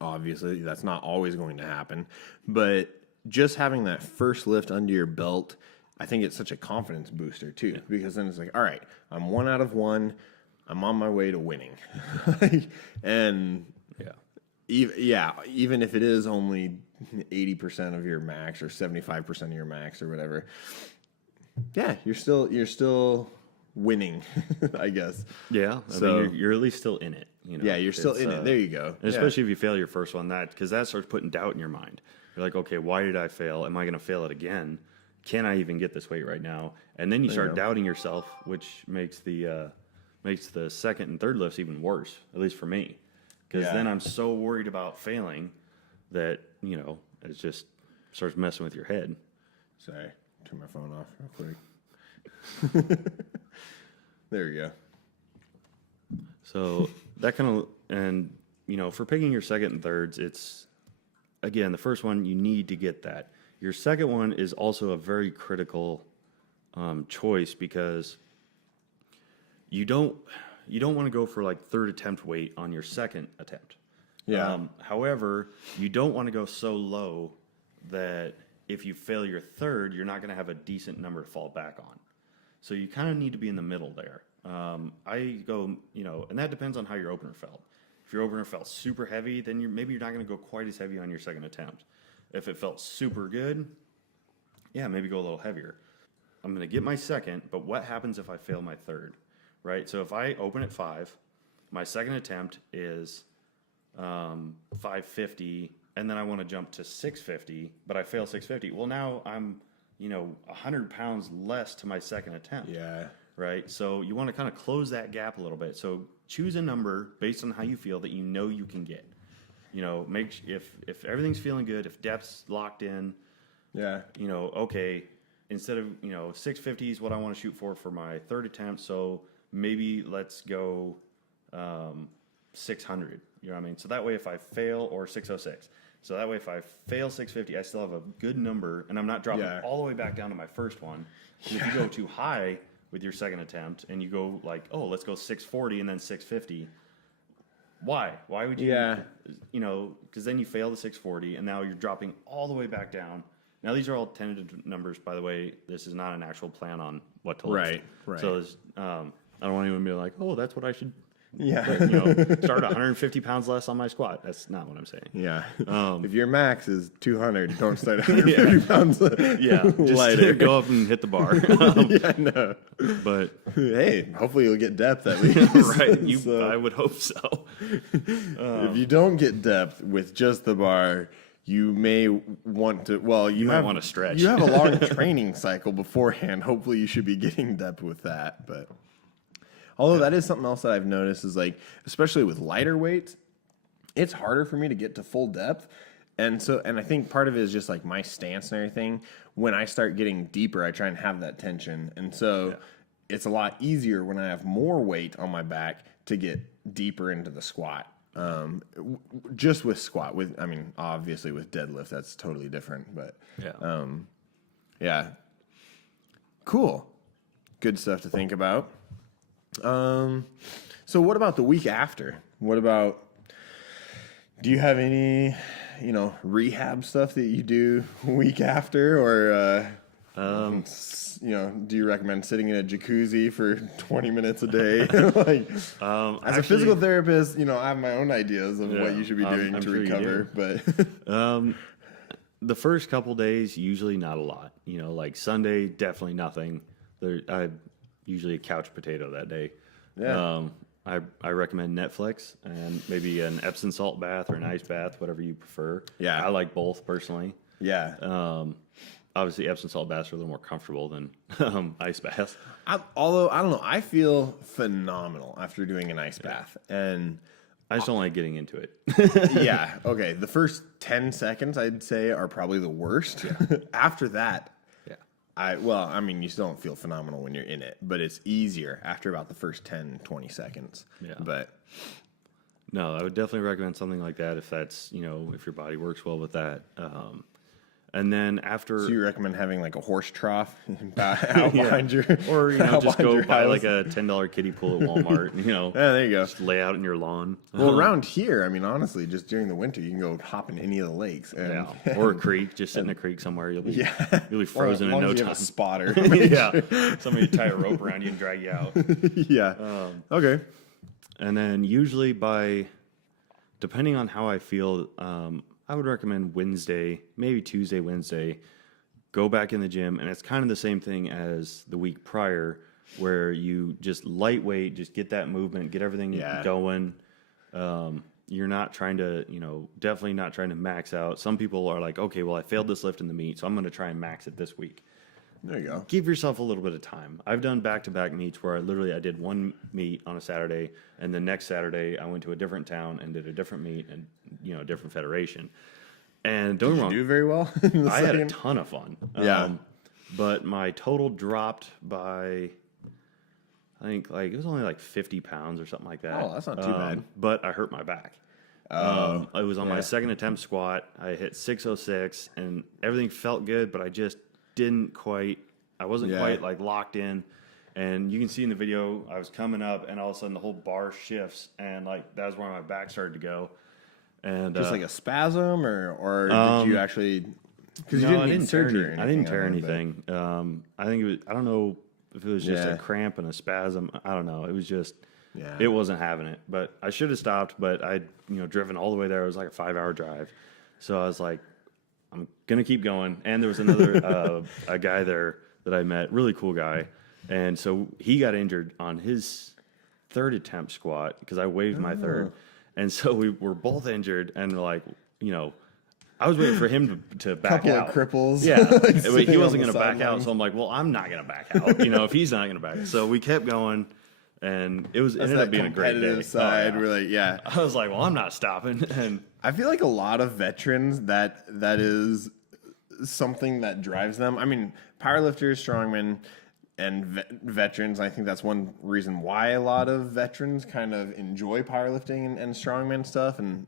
Obviously, that's not always going to happen, but just having that first lift under your belt, I think it's such a confidence booster too. Because then it's like, all right, I'm 1 out of 1. I'm on my way to winning, and even if it is only 80% of your max or 75% of your max or whatever, you're still winning, I guess. Yeah, I So- mean, you're at least still in it. Yeah, you're still It's, in it. There you go. And especially if you fail your first one, because that starts putting doubt in your mind. You're like, okay, why did I fail? Am I going to fail it again? Can I even get this weight right now? And then you start doubting yourself, which makes the second and third lifts even worse, at least for me. Because then I'm so worried about failing that, it just starts messing with your head. Sorry, turn my phone off real quick. There you go. So that kind of, and, for picking your second and thirds, it's, again, the first one, you need to get that. Your second one is also a very critical choice because you don't want to go for like third attempt weight on your second attempt. Yeah. However, you don't want to go so low that if you fail your third, you're not going to have a decent number to fall back on. So you kind of need to be in the middle there. I go, and that depends on how your opener felt. If your opener felt super heavy, then maybe you're not going to go quite as heavy on your second attempt. If it felt super good, yeah, maybe go a little heavier. I'm going to get my second, but what happens if I fail my third, right? So if I open at 5, my second attempt is 550, and then I want to jump to 650, but I fail 650. Well, now I'm, 100 pounds less to my second attempt. Yeah. Right? So you want to kind of close that gap a little bit. So choose a number based on how you feel that you can get. If everything's feeling good, if depth's locked in, Yeah. Okay, instead of, 650 is what I want to shoot for my third attempt. So maybe let's go 600. You know what I mean? So that way if I fail, or 606. So that way if I fail 650, I still have a good number, and I'm not dropping all the way back down to my first one. And if you go too high with your second attempt and you go like, oh, let's go 640 and then 650. Why would you? Yeah. Because then you fail the 640 and now you're dropping all the way back down. Now these are all tentative numbers, by the way. This is not an actual plan on what to lift. Right. So I don't want anyone to be like, oh, that's what I should. Yeah. Start 150 pounds less on my squat. That's not what I'm saying. Yeah. If your max is 200, don't start 150 pounds Just lighter. go up and hit the bar. No. But hey, hopefully you'll get depth at least. right. I would hope so. If you don't get depth with just the bar, you may want to. Well, you might want to stretch. You have a long training cycle beforehand. Hopefully, you should be getting depth with that. But although that is something else that I've noticed is like, especially with lighter weights, it's harder for me to get to full depth. And I think part of it is just like my stance and everything. When I start getting deeper, I try and have that tension. And so it's a lot easier when I have more weight on my back to get deeper into the squat. Just with squat, obviously with deadlift, that's totally different, but cool. Good stuff to think about. So what about the week after? Do you have any, rehab stuff that you do week after, or, do you recommend sitting in a jacuzzi for 20 minutes a day? As a physical therapist, I have my own ideas of what you should be doing to recover, but the first couple days, usually not a lot, like Sunday, definitely nothing. I usually a couch potato that day. Yeah. I recommend Netflix and maybe an Epsom salt bath or an ice bath, whatever you prefer. Yeah. I like both personally. Yeah. Obviously, Epsom salt baths are a little more comfortable than ice baths. Although, I don't know, I feel phenomenal after doing an ice bath. And I just don't like getting into it. yeah, okay. The first 10 seconds, I'd say, are probably the worst. Yeah. After that, you still don't feel phenomenal when you're in it, but it's easier after about the first 10, 20 seconds. Yeah. But no, I would definitely recommend something like that if that's, if your body works well with that. And then after... So you recommend having like a horse trough out behind your... Or, just go buy like a $10 kiddie pool at Walmart and, yeah, there you go. Just lay out in your lawn. Well, around here, honestly, just during the winter, you can go hop in any of the lakes. And, or a creek, just sit in a creek somewhere. You'll be frozen in no time. You have a spotter. Somebody tie a rope around you and drag you out. Yeah. Okay. And then usually depending on how I feel, I would recommend Wednesday, maybe Tuesday, Wednesday, go back in the gym. And it's kind of the same thing as the week prior, where you just lightweight, just get that movement, get everything going. You're not trying to, definitely not trying to max out. Some people are like, okay, well, I failed this lift in the meet, so I'm going to try and max it this week. There you go. Give yourself a little bit of time. I've done back-to-back meets where I did one meet on a Saturday, and the next Saturday I went to a different town and did a different meet and, a different federation. And don't get me wrong. Did you do very well? I had a ton of fun. Yeah. But my total dropped by, I think, it was only 50 pounds or something like that. Oh, that's not too bad. But I hurt my back. It was on my second attempt squat. I hit 606, and everything felt good, but I just I wasn't quite locked in. And you can see in the video, I was coming up and all of a sudden the whole bar shifts and that was where my back started to go. And just like a spasm or did you actually, because you didn't need surgery. I didn't tear anything. I think it was, I don't know if it was just a cramp and a spasm. I don't know. It was just, Yeah. it wasn't having it. But I should have stopped, but I'd, driven all the way there. It was like a 5-hour drive. So I was like, I'm going to keep going. And there was another a guy there that I met, really cool guy. And so he got injured on his third attempt squat because I waved my third. And so we were both injured and like, I was waiting for him to back Couple out. of cripples. Yeah. like, But he sitting wasn't on going the to back out. sideline. So I'm like, well, I'm not going to back out, if he's not going to back out. So we kept going and it ended up being a great day. Competitive side, Oh, yeah. we're like, yeah. I was like, well, I'm not stopping. And I feel like a lot of veterans that is something that drives them. I mean, powerlifters, strongmen, and veterans. I think that's one reason why a lot of veterans kind of enjoy powerlifting and strongman stuff and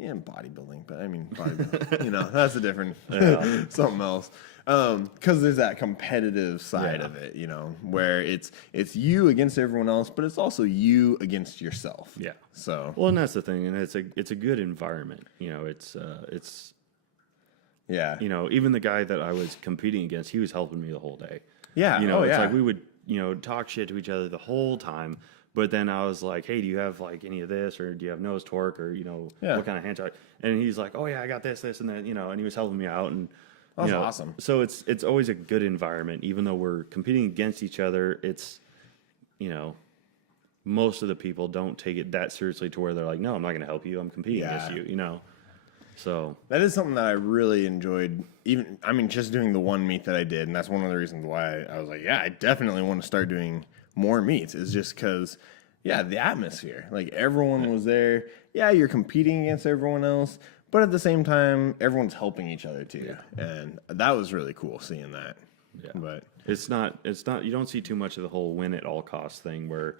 bodybuilding. But I mean, bodybuilding, that's a different something else. Because there's that competitive side of it, where it's you against everyone else, but it's also you against yourself. yeah. So Well, and that's the thing, and it's a good environment. It's yeah, even the guy that I was competing against, he was helping me the whole day. yeah, It's like we would talk shit to each other the whole time. But then I was like, hey, do you have like any of this, or do you have nose torque, or what kind of hand torque? And he's like, oh yeah, I got this, and that, and he was helping me out, and that's awesome. So it's always a good environment, even though we're competing against each other. It's most of the people don't take it that seriously to where they're like, no, I'm not going to help you. I'm competing against you. So that is something that I really enjoyed. Just doing the one meet that I did, and that's one of the reasons why I was like, yeah, I definitely want to start doing more meets. Is just because, the atmosphere. Like everyone was there. Yeah, you're competing against everyone else, but at the same time, everyone's helping each other too, and that was really cool seeing that. Yeah. But it's not. You don't see too much of the whole win at all costs thing where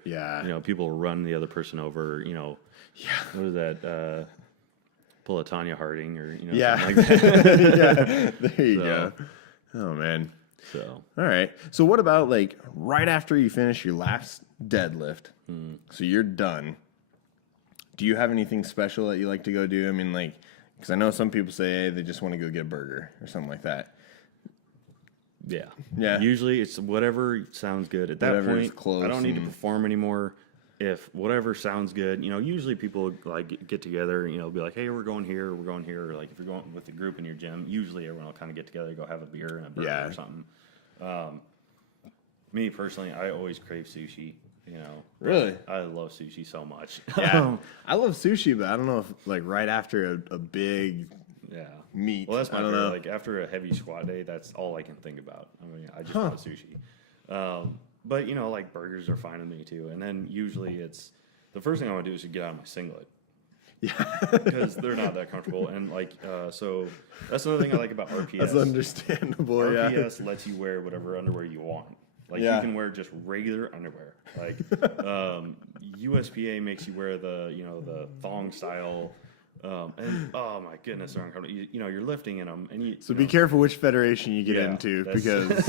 people run the other person over. What is that? Pull a Tanya Harding or something like that. There you go. Oh man. So all right. So what about like right after you finish your last deadlift? So you're done. Do you have anything special that you like to go do? I mean, like, because I know some people say hey, they just want to go get a burger or something like that. Yeah. Usually it's whatever sounds good at that Whatever's point. close I don't need to perform anymore. If whatever sounds good, usually people like get together, be like, hey, we're going here. Or like if you're going with a group in your gym, usually everyone will kind of get together, go have a beer and a burger or something. Me personally, I always crave sushi. Really? I love sushi so much. Yeah. I love sushi, but I don't know if like right after a big meat. Well, that's my I don't favorite. know. Like after a heavy squat day, that's all I can think about. I mean, I just want sushi. But like burgers are fine with me too. And then usually it's the first thing I want to do is to get out of my singlet. Yeah. Because they're not that comfortable. And like, so that's another thing I like about RPS. That's understandable. RPS lets you wear whatever underwear you want. Like you can wear just regular underwear. Like USPA makes you wear the the thong style. And oh my goodness, they're uncomfortable. You're lifting in them, and So be careful which federation you get into because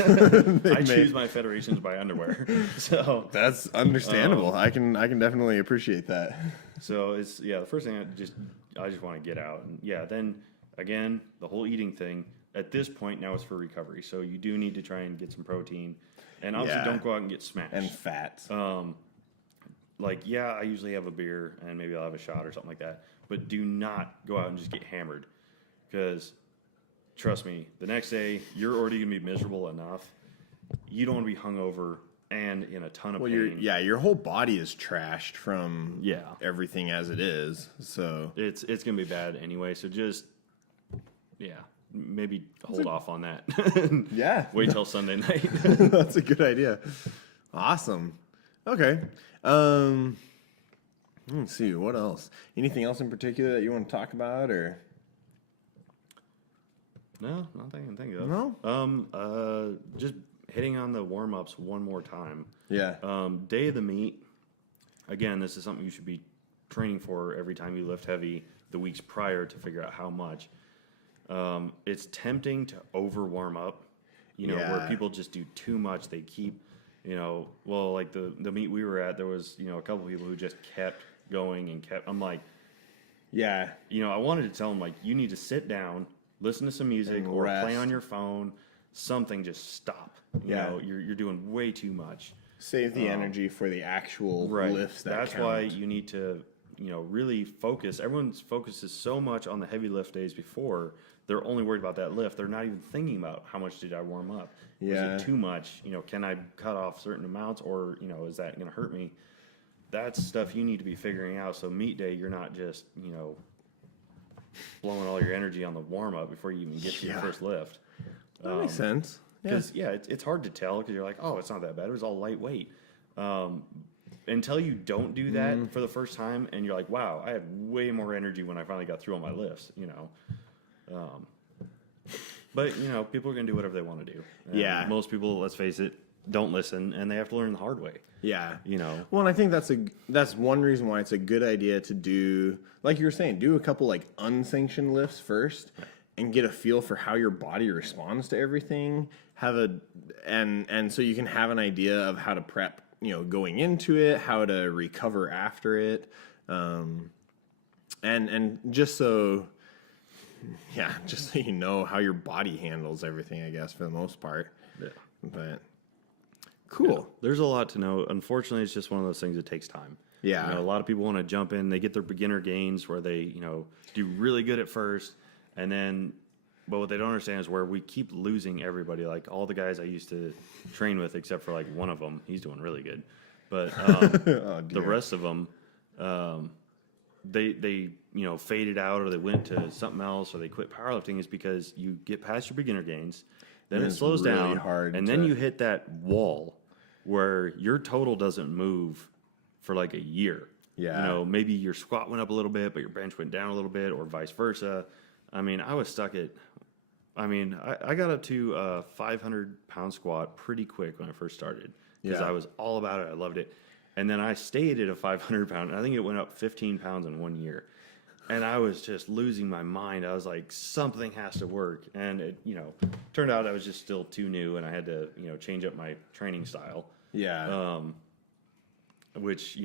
I choose my federations by underwear. So that's understandable. I can definitely appreciate that. So it's the first thing I just want to get out, and then again the whole eating thing. At this point now it's for recovery, so you do need to try and get some protein, and obviously don't go out and get smashed and fats. I usually have a beer and maybe I'll have a shot or something like that. But do not go out and just get hammered, because trust me, the next day you're already gonna be miserable enough. You don't want to be hungover and in a ton of pain. Your whole body is trashed from everything as it is. So it's gonna be bad anyway. So just maybe hold off on that. Wait till Sunday night. That's a good idea. Awesome. Okay. Let's see, what else? Anything else in particular that you want to talk about, or? No, nothing I can think of. No? Just hitting on the warm-ups one more time. Yeah. Day of the meet. Again, this is something you should be training for every time you lift heavy the weeks prior to figure out how much. It's tempting to over-warm up, where people just do too much. They keep, like the meet we were at, there was, a couple people who just kept going and kept. I'm like, I wanted to tell them, like, you need to sit down, listen to some music, or play on your phone, something. Just stop. You know, you're doing way too much. Save the energy for the actual lifts that That's count. why you need to, really focus. Everyone's focus is so much on the heavy lift days before. They're only worried about that lift. They're not even thinking about how much did I warm up. Yeah. Was it too much? Can I cut off certain amounts, or is that going to hurt me? That's stuff you need to be figuring out. So meet day, you're not just blowing all your energy on the warm up before you even get to your first lift. That makes sense. Because it's hard to tell because you're like, oh, it's not that bad. It was all lightweight. Until you don't do that for the first time, and you're like, wow, I had way more energy when I finally got through all my lifts. But people are gonna do whatever they want to do. And most people, let's face it, don't listen, and they have to learn the hard way. Yeah. Well, and I think that's one reason why it's a good idea to do, like you were saying, do a couple like unsanctioned lifts first and get a feel for how your body responds to everything. And so you can have an idea of how to prep, going into it, how to recover after it. And just so you know how your body handles everything, I guess, for the most part. Yeah. But cool. Yeah, there's a lot to know. Unfortunately, it's just one of those things that takes time. Yeah. A lot of people want to jump in. They get their beginner gains where they, do really good at first, and then, but what they don't understand is where we keep losing everybody. Like all the guys I used to train with, except for like one of them, he's doing really good. But the rest of them, they faded out, or they went to something else, or they quit powerlifting, is because you get past your beginner gains, then it slows really down, hard and then you hit that wall where your total doesn't move for like a year. Yeah. Maybe your squat went up a little bit, but your bench went down a little bit, or vice versa. I mean, I was stuck at, I got up to a 500-pound squat pretty quick when I first started, because I was all about it. I loved it. And then I stayed at a 500-pound. I think it went up 15 pounds in 1 year. And I was just losing my mind. I was like, something has to work. And it, turned out I was just still too new, and I had to, change up my training style. Yeah. Which,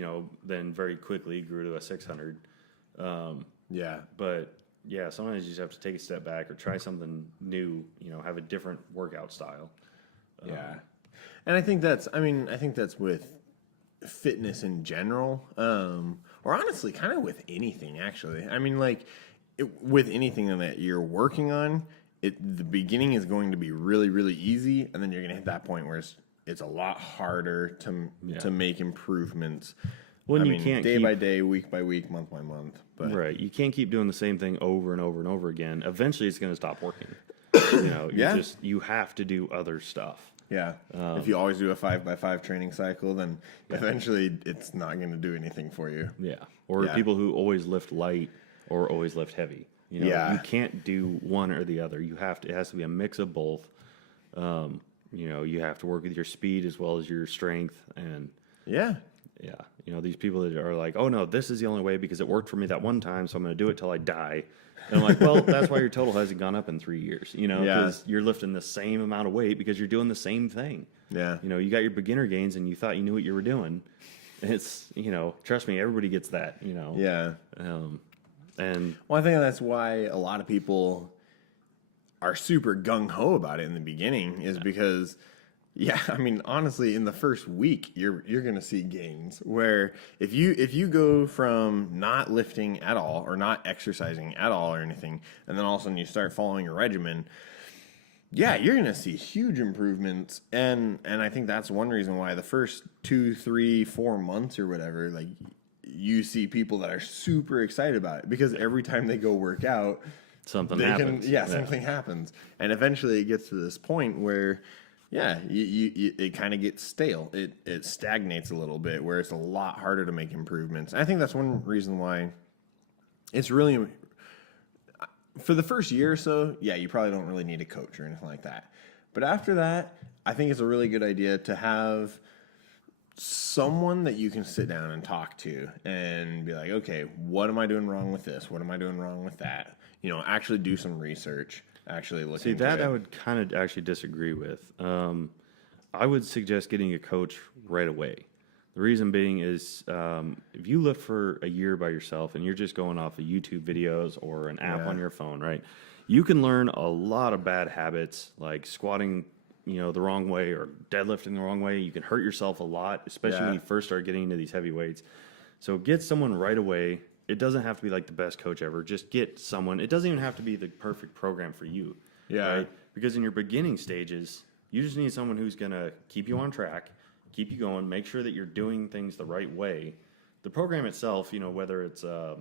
then very quickly grew to a 600. Yeah. But yeah, sometimes you just have to take a step back or try something new, have a different workout style. Yeah. And I think that's with fitness in general, or honestly kind of with anything, actually. With anything that you're working on, the beginning is going to be really, really easy, and then you're going to hit that point where it's a lot harder to make improvements. You can't day by day, week by week, month by month. But right, you can't keep doing the same thing over and over and over again. Eventually, it's going to stop working. You have to do other stuff. Yeah. If you always do a 5x5 training cycle, then eventually it's not going to do anything for you. Yeah. Or people who always lift light or always lift heavy. You can't do one or the other. It has to be a mix of both. You have to work with your speed as well as your strength. And these people that are like, oh no, this is the only way because it worked for me that one time, so I'm going to do it till I die. And I'm like, well, that's why your total hasn't gone up in 3 years, because you're lifting the same amount of weight because you're doing the same thing. Yeah. You got your beginner gains and you thought you knew what you were doing. It's, trust me, everybody gets that, Yeah. And I think that's why a lot of people are super gung-ho about it in the beginning, is because honestly, in the first week, you're going to see gains where if you go from not lifting at all or not exercising at all or anything, and then all of a sudden you start following a regimen, you're going to see huge improvements. And I think that's one reason why the first 2, 3, 4 months or whatever, like, you see people that are super excited about it, because every time they go work out, something happens. Something happens. And eventually it gets to this point where it kind of gets stale. It stagnates a little bit, where it's a lot harder to make improvements. I think that's one reason why it's really, for the first year or so, you probably don't really need a coach or anything like that. But after that, I think it's a really good idea to have someone that you can sit down and talk to and be like, okay, what am I doing wrong with this? What am I doing wrong with that? Actually do some research. Actually look into it. I would kind of actually disagree with. I would suggest getting a coach right away. The reason being is if you lift for a year by yourself and you're just going off of YouTube videos or an app on your phone, right? You can learn a lot of bad habits, like squatting the wrong way or deadlifting the wrong way, you can hurt yourself a lot, especially when you first start getting into these heavy weights. So get someone right away. It doesn't have to be like the best coach ever. Just get someone. It doesn't even have to be the perfect program for you. Yeah. Right? Because in your beginning stages, you just need someone who's going to keep you on track, keep you going, make sure that you're doing things the right way. The program itself, whether it's, the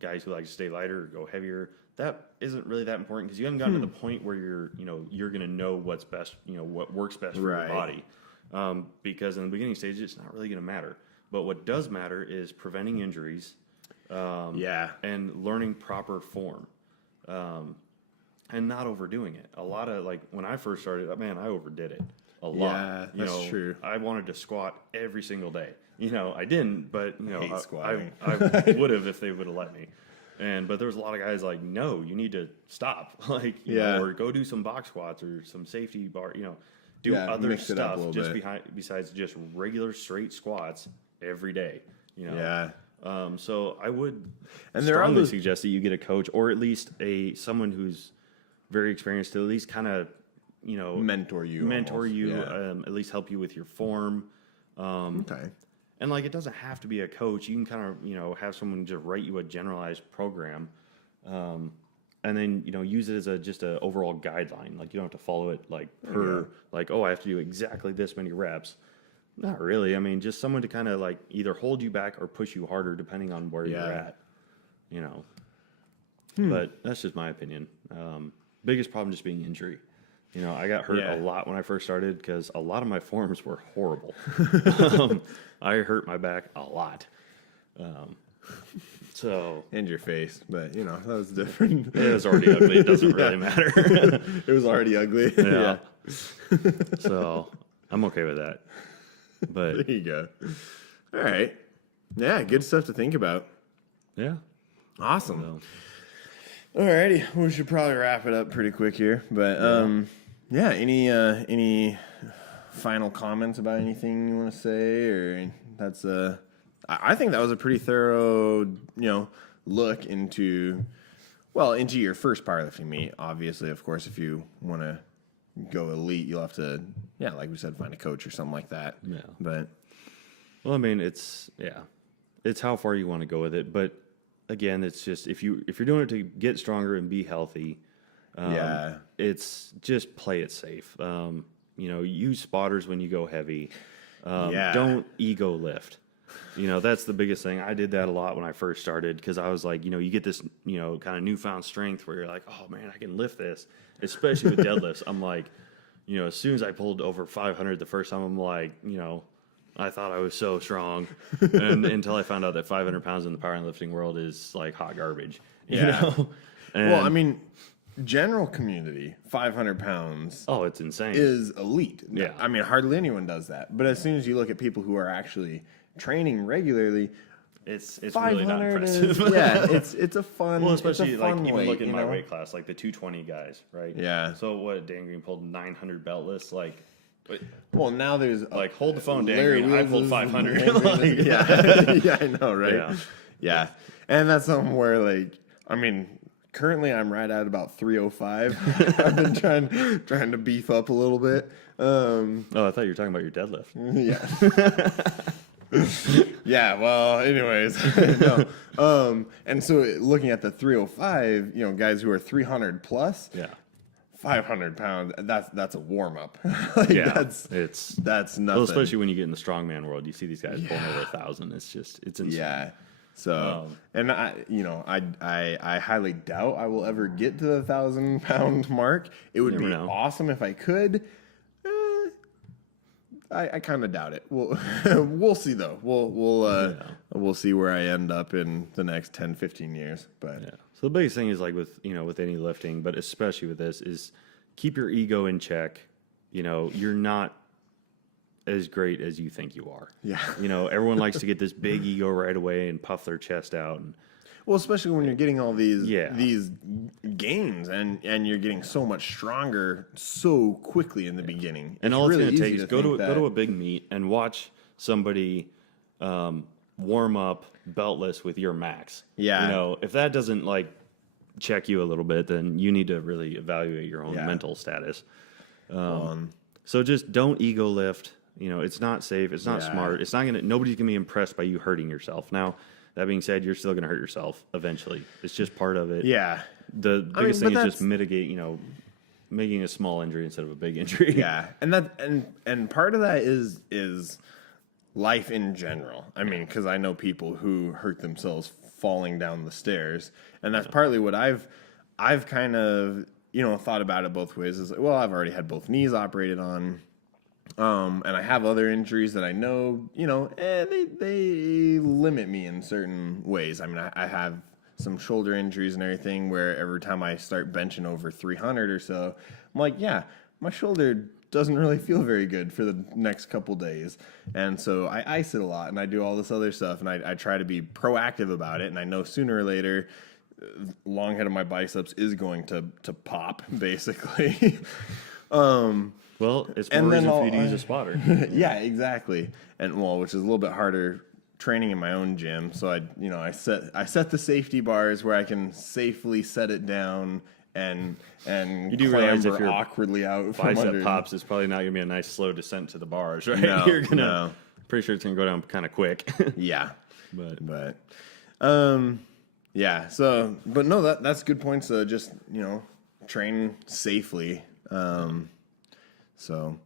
guys who like to stay lighter or go heavier, that isn't really that important because you haven't gotten to the point where you're going to know what's best, what works best for your body. Because in the beginning stages, it's not really going to matter. But what does matter is preventing injuries, and learning proper form, and not overdoing it. A lot of when I first started, man, I overdid it a lot. Yeah, that's true. I wanted to squat every single day. I didn't, but I would have if they would have let me. But there was a lot of guys like, no, you need to stop, or go do some box squats or some safety bar, do other stuff besides just regular straight squats every day. So I would strongly suggest that you get a coach or at least someone who's very experienced to at least kind of mentor you, at least help you with your form. Okay. And it doesn't have to be a coach. You can kind of have someone just write you a generalized program, and then use it as just a overall guideline. You don't have to follow it per I have to do exactly this many reps. Not really. I mean, just someone to kind of either hold you back or push you harder depending on where you're at. But that's just my opinion. Biggest problem just being injury. I got hurt a lot when I first started because a lot of my forms were horrible. I hurt my back a lot. And your face, but that was different. It was already ugly. It doesn't really matter. It was already ugly. Yeah. So I'm okay with that. But there you go. All right. Yeah, good stuff to think about. Yeah. Awesome. All righty. We should probably wrap it up pretty quick here. But any final comments about anything you want to say? Or that's I think that was a pretty thorough, look into your first powerlifting meet. Obviously, of course, if you want to go elite, you'll have to, like we said, find a coach or something like that. Yeah. But I mean, it's how far you want to go with it. But again, it's just if you're doing it to get stronger and be healthy, it's just play it safe. Use spotters when you go heavy. Don't ego lift. That's the biggest thing. I did that a lot when I first started because I was like, you get this, kind of newfound strength where you're like, oh man, I can lift this, especially with deadlifts. I'm like, as soon as I pulled over 500 the first time, I'm like, I thought I was so strong, and until I found out that 500 pounds in the powerlifting world is like hot garbage. And, well, I mean, general community, 500 pounds. Oh, it's insane. Is elite. Yeah. I mean, hardly anyone does that. But as soon as you look at people who are actually training regularly, it's really not impressive. It's a fun. Well, especially even look at my weight class, like the 220 guys, right? Yeah. So what? Dan Green pulled 900 beltless, Well, now there's hold the phone, Dan Green. I pulled 500. Yeah, I know, right? Yeah. And that's something where currently I'm right at about 305. I've been trying to beef up a little bit. I thought you were talking about your deadlift. Yeah. Yeah, well, anyways. No. And so looking at the 305, guys who are 300 plus. Yeah. 500 pounds, that's a warm up. That's nothing. Well, especially when you get in the strongman world, you see these guys pulling over 1,000. It's insane. Yeah. So, and I highly doubt I will ever get to the 1,000-pound mark. It would be awesome if I could. I kind of doubt it. We'll see though. We'll see where I end up in the next 10, 15 years. But so the biggest thing is with any lifting, but especially with this, is keep your ego in check. You're not as great as you think you are. Yeah. Everyone likes to get this big ego right away and puff their chest out. Well, especially when you're getting all these gains and you're getting so much stronger so quickly in the beginning. And all it's going to take is go to a big meet and watch somebody warm up beltless with your max. Yeah. If that doesn't check you a little bit, then you need to really evaluate your own Yeah. mental status. So just don't ego lift. You know, it's not safe. It's not Yeah. smart. It's not gonna. Nobody's gonna be impressed by you hurting yourself. Now, that being said, you're still gonna hurt yourself eventually. It's just part of it. Yeah. The biggest but thing is that's- just mitigate. You know, making a small injury instead of a big injury. Yeah, and part of that is life in general. I mean, because I know people who hurt themselves falling down the stairs, and that's partly what I've kind of thought about it both ways. Is well, I've already had both knees operated on, and I have other injuries that I know they limit me in certain ways. I mean, I have some shoulder injuries and everything where every time I start benching over 300 or so, I'm like, yeah, my shoulder doesn't really feel very good for the next couple days. And so I ice it a lot and I do all this other stuff and I try to be proactive about it. And I know sooner or later, long head of my biceps is going to pop, basically. Well, it's And more then reason for I'll- you to use a spotter. Yeah, exactly. And well, which is a little bit harder training in my own gym. So I set the safety bars where I can safely set it down and You do realize if clamber your awkwardly out from under. Bicep pops, it's probably not gonna be a nice slow descent to the bars, right? No, You're gonna. no. Pretty sure it's gonna go down kind of quick. Yeah, but yeah. So, but no, that's good points. Just train safely. So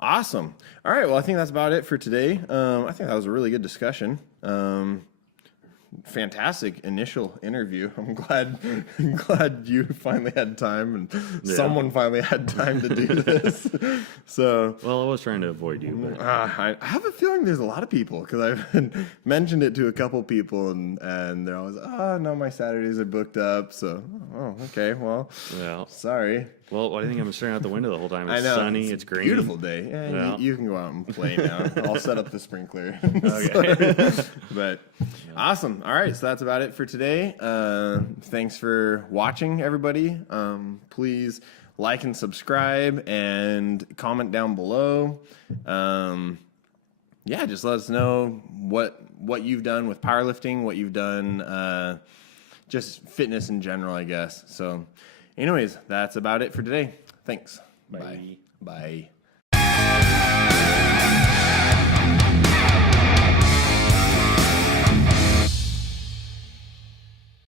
awesome. All right. Well, I think that's about it for today. I think that was a really good discussion. Fantastic initial interview. I'm glad you finally had time and someone finally had time to do this. So, well, I was trying to avoid you, but I have a feeling there's a lot of people because I've mentioned it to a couple people and they're always, no, my Saturdays are booked up. So, okay, well, sorry. Well, why do you think I'm staring out the window the whole time? It's I know. sunny, it's green. Beautiful day. Yeah, Yeah. You can go out and play now. I'll set up the sprinkler. Okay. But awesome. All right, so that's about it for today. Thanks for watching, everybody. Please like and subscribe and comment down below. Just let us know what you've done with powerlifting, what you've done, just fitness in general, I guess. So anyways, that's about it for today. Thanks. Bye. Bye.